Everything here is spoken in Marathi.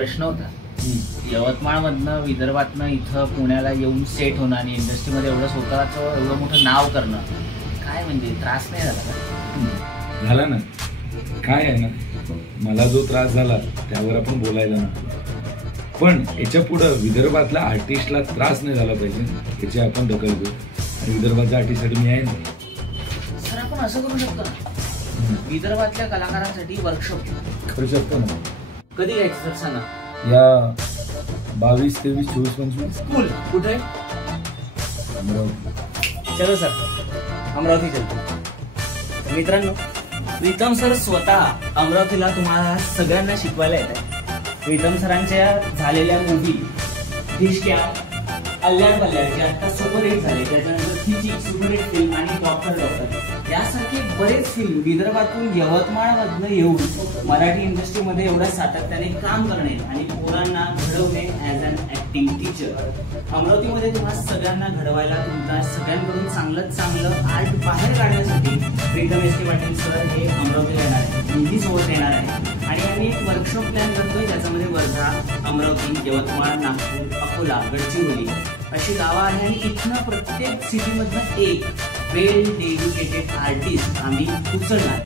प्रश्न होता. यवतमाळमधनं विदर्भातनं इथं पुण्याला येऊन सेट होणं आणि इंडस्ट्रीमध्ये एवढं स्वतःचं एवढं मोठं नाव करणं, काय म्हणजे त्रास नाही झाला का? झाला ना. काय आहे ना, मला जो त्रास झाला त्यावर आपण बोलायला ना, पण याच्या पुढं विदर्भातल्या आर्टिस्टला त्रास नाही झाला पाहिजे याची आपण दखल घेऊ. आणि विदर्भाच्या आर्टिस्टसाठी मी आहे ना. सर आपण असं करू शकतो ना, विदर्भातल्या कलाकारांसाठी वर्कशॉप करू शकतो ना. कधी घ्यायचं सर सांगा. या 22, 23, 24, 25 स्कूल कुठे? चलो सर, अमरावती चलतो. मित्रांनो, प्रीतम सर स्वतः अमरावतीला तुम्हाला सगळ्यांना शिकवायला येतात. प्रीतम सरांच्या झालेल्या मूवी डिशकॅम, अल्ल्याड बल्ल्याड जे आता सुपरहिट झाले, त्याच्यानंतर खिची सुपरहिट फिल्म आणि डॉक्टर यासारखे बरेच फिल्म विदर्भातून यवतमाळमधनं येऊन मराठी इंडस्ट्रीमध्ये एवढ्या सातत्याने काम करणे आणि पोरांना घडवणे ॲज अन ऍक्टिंग टीचर. अमरावतीमध्ये तुम्हाला सगळ्यांना घडवायला, तुमच्या सगळ्यांकडून चांगलं आर्ट बाहेर काढण्यासाठी प्रीतम एस के पाटील सर हे अमरावतीला येणार आहे, निधी सोबत येणार आहे. आणि आम्ही एक वर्कशॉप प्लॅन करतोय, ज्याच्यामध्ये वर्धा, अमरावती, यवतमाळ, नागपूर, अकोला, गडचिरोली अशी गावं आहे. आणि इथनं प्रत्येक सिटीमधनं एक वेल डेडिकेटेड आर्टिस्ट आम्ही उचलणार.